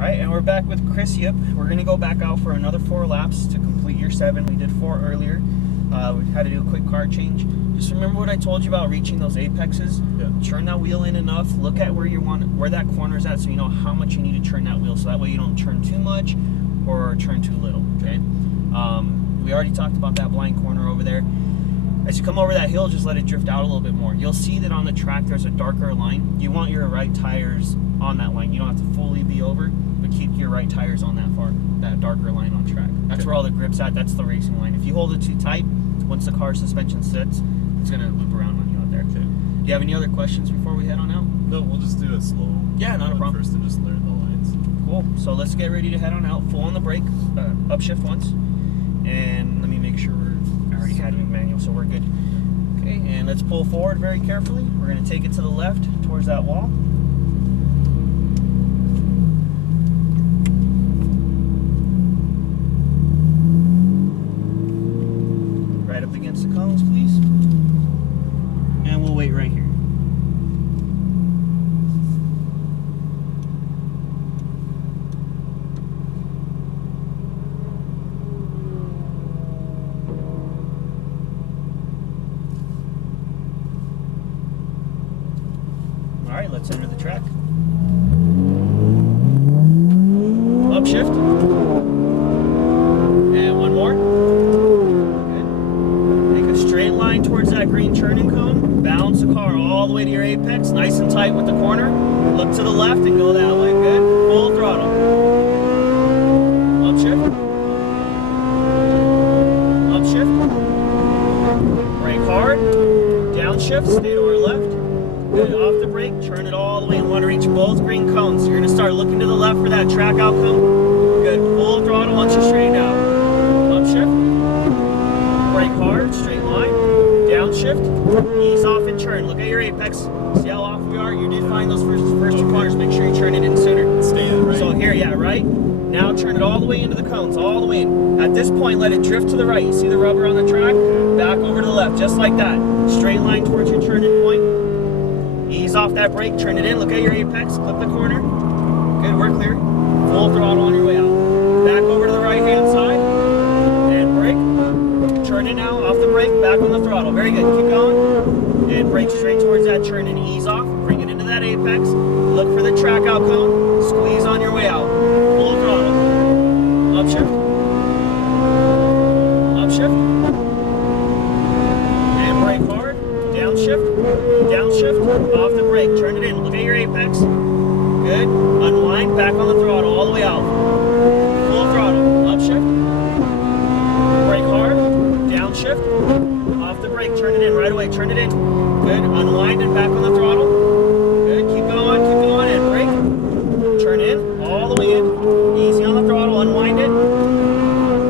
Alright, and we're back with Chris Yip. We're going to go back out for another 4 laps to complete your 7. We did 4 earlier. We had to do a quick car change. Just remember what I told you about reaching those apexes. Yeah. Turn that wheel in enough. Look at where that corner is at, so you know how much you need to turn that wheel. So that way you don't turn too much or turn too little. Okay. We already talked about that blind corner over there. As you come over that hill, just let it drift out a little bit more. You'll see that on the track there's a darker line. You want your right tires on that line. You don't have to fully be over, but keep your right tires on that darker line on track. That's where all the grip's at. That's the racing line. If you hold it too tight, once the car suspension sits, it's going to loop around on you out there. Okay. Do you have any other questions before we head on out? No, we'll just do it slow. Yeah, not a problem. First and just learn the lines. Cool. So let's get ready to head on out. Full on the brake, upshift once. And let me make sure I already had you in manual, so we're good. Okay, and let's pull forward very carefully. We're going to take it to the left towards that wall. Right up against the cones, please. And we'll wait right here. All right, let's enter the track. Upshift. And one more. Good. Make a straight line towards that green turning cone. Balance the car all the way to your apex, nice and tight with the corner. Look to the left and go that way. Good. Full throttle. Upshift. Upshift. Brake hard. Downshift. Stay to our left. Good, off the brake, turn it all the way and want to reach both green cones. So you're going to start looking to the left for that track outcome. Good, full throttle once you straighten out. Upshift, brake hard, straight line, downshift, ease off and turn. Look at your apex, see how off we are? You did find those first 2 corners, make sure you turn it in sooner. Stay in, right? So here, yeah, right? Now turn it all the way into the cones, all the way in. At this point, let it drift to the right. You see the rubber on the track? Back over to the left, just like that. Straight line towards your turning point. Ease off that brake, turn it in, look at your apex, clip the corner. Good, we're clear. Full throttle on your way out. Back over to the right hand side, and brake. Turn it now, off the brake, back on the throttle. Very good, keep going. And brake straight towards that turn and ease off, bring it into that apex. Look for the track out cone, squeeze on your way out. Full throttle. Upshift. Upshift. And brake hard, downshift. Downshift, off the brake, turn it in, look at your apex. Good, unwind, back on the throttle, all the way out. Full throttle, upshift. Brake hard, downshift, off the brake, turn it in, right away, turn it in. Good, unwind and back on the throttle. Good, keep going, and brake. Turn in, all the way in, easy on the throttle, unwind it.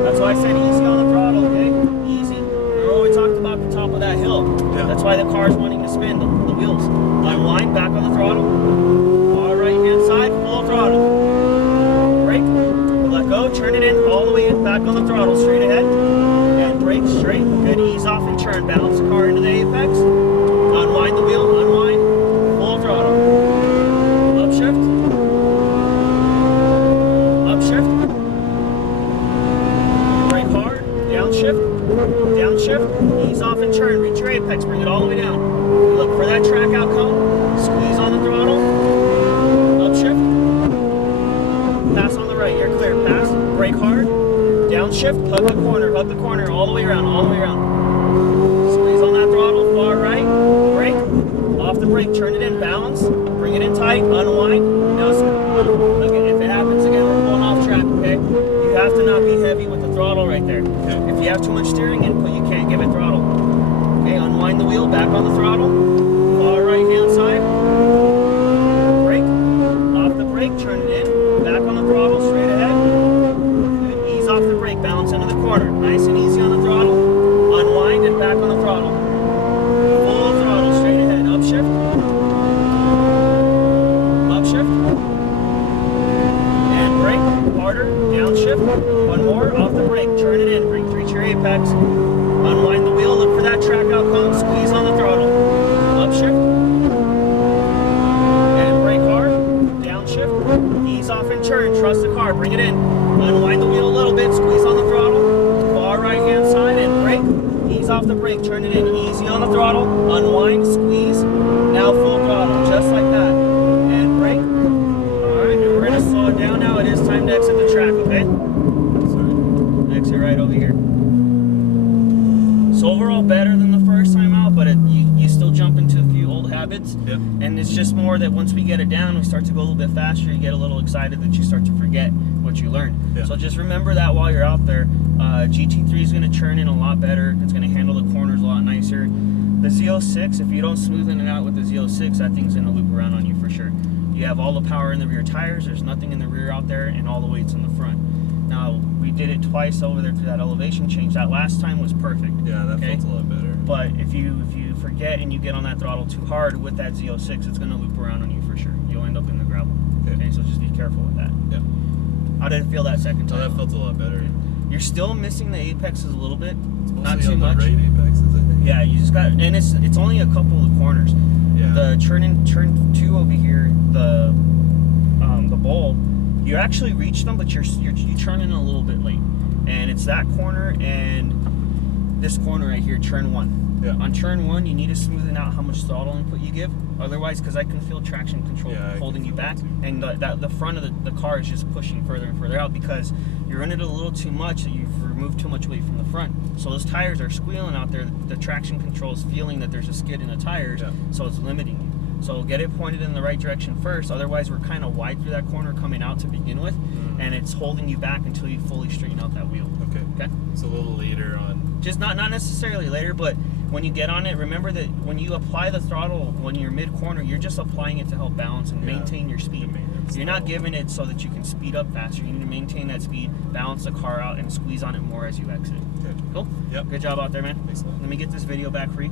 That's why I said easy on the throttle, okay? Easy. Remember what we talked about at the top of that hill? Yeah. That's why the car's wanting to spin, the wheels. Unwind, back on the throttle. All right hand side, full throttle. Brake, let go, turn it in, all the way in, back on the throttle, straight ahead. And brake, straight, good, ease off and turn. Balance the car into the apex. Unwind the wheel, unwind, full throttle. Upshift. Upshift. Brake hard, downshift. Downshift, ease off and turn, reach your apex, bring it all the way down. Look for that track out cone, squeeze on the throttle, upshift, pass on the right, you're clear, pass, brake hard, downshift, hug the corner, all the way around, Squeeze on that throttle, far right, brake, off the brake, turn it in, balance, bring it in tight, unwind. Now, look, if it happens again, we're going off track, okay? You have to not be heavy with the throttle right there. Okay. If you have too much steering input, you can't give it throttle. Okay, unwind the wheel, back on the throttle, far right hand side, brake, off the brake, turn it in, back on the throttle, straight ahead, good, ease off the brake, balance into the corner, nice and easy on the throttle, unwind and back on the throttle, full throttle, straight ahead, upshift, and brake, harder, downshift, one more, off the brake, turn it in, reach your apex, unwind the wheel, look for that track out cone, squeeze on the throttle, upshift, and brake hard, downshift, ease off and turn. Trust the car. Bring it in. Unwind the wheel a little bit. Squeeze on the throttle. Far right hand side and brake. Ease off the brake. Turn it in. Easy on the throttle. Unwind. Squeeze. Now full throttle. Just like that. And brake. Alright, and we're going to slow it down now. It is time to exit the track, okay? Sorry. Exit right over here. So overall better than the first time out, but you still jump into a few old habits. Yep. And it's just more that once we get it down, we start to go a little bit faster. You get a little excited that you start to forget what you learned. Yeah. So just remember that while you're out there. GT3 is going to turn in a lot better. It's going to handle the corners a lot nicer. The Z06, if you don't smoothen it out with the Z06, that thing's going to loop around on you for sure. You have all the power in the rear tires. There's nothing in the rear out there, and all the weight's in the front. Now, we did it twice over there through that elevation change. That last time was perfect. Yeah, that felt a lot better. But if you forget and you get on that throttle too hard with that Z06, it's going to loop around on you for sure. You'll end up in the gravel. Okay, so just be careful with that. Yeah. How did it feel that second time? Oh, that felt a lot better. You're still missing the apexes a little bit. It's Not mostly too on much. the right apexes, I think. Yeah, you just got, and it's only a couple of corners. Yeah. The turn 2 over here, the bowl, you actually reach them, but you turn in a little bit late, and it's that corner and this corner right here, turn 1. Yeah. On turn 1, you need to smoothen out how much throttle input you give. Otherwise, because I can feel traction control holding you back, and the front of the car is just pushing further and further out because you're in it a little too much. That you've removed too much weight from the front. So those tires are squealing out there. The traction control is feeling that there's a skid in the tires, so it's limiting you. So get it pointed in the right direction first. Otherwise, we're kind of wide through that corner coming out to begin with, and it's holding you back until you fully straighten out that wheel. Okay. Okay. It's a little later on. Just not necessarily later, but when you get on it, remember that when you apply the throttle when you're mid-corner, you're just applying it to help balance and maintain your speed. You're not giving it so that you can speed up faster. You need to maintain that speed, balance the car out, and squeeze on it more as you exit. Okay. Cool? Yep. Good job out there, man. Thanks a lot. Let me get this video back free.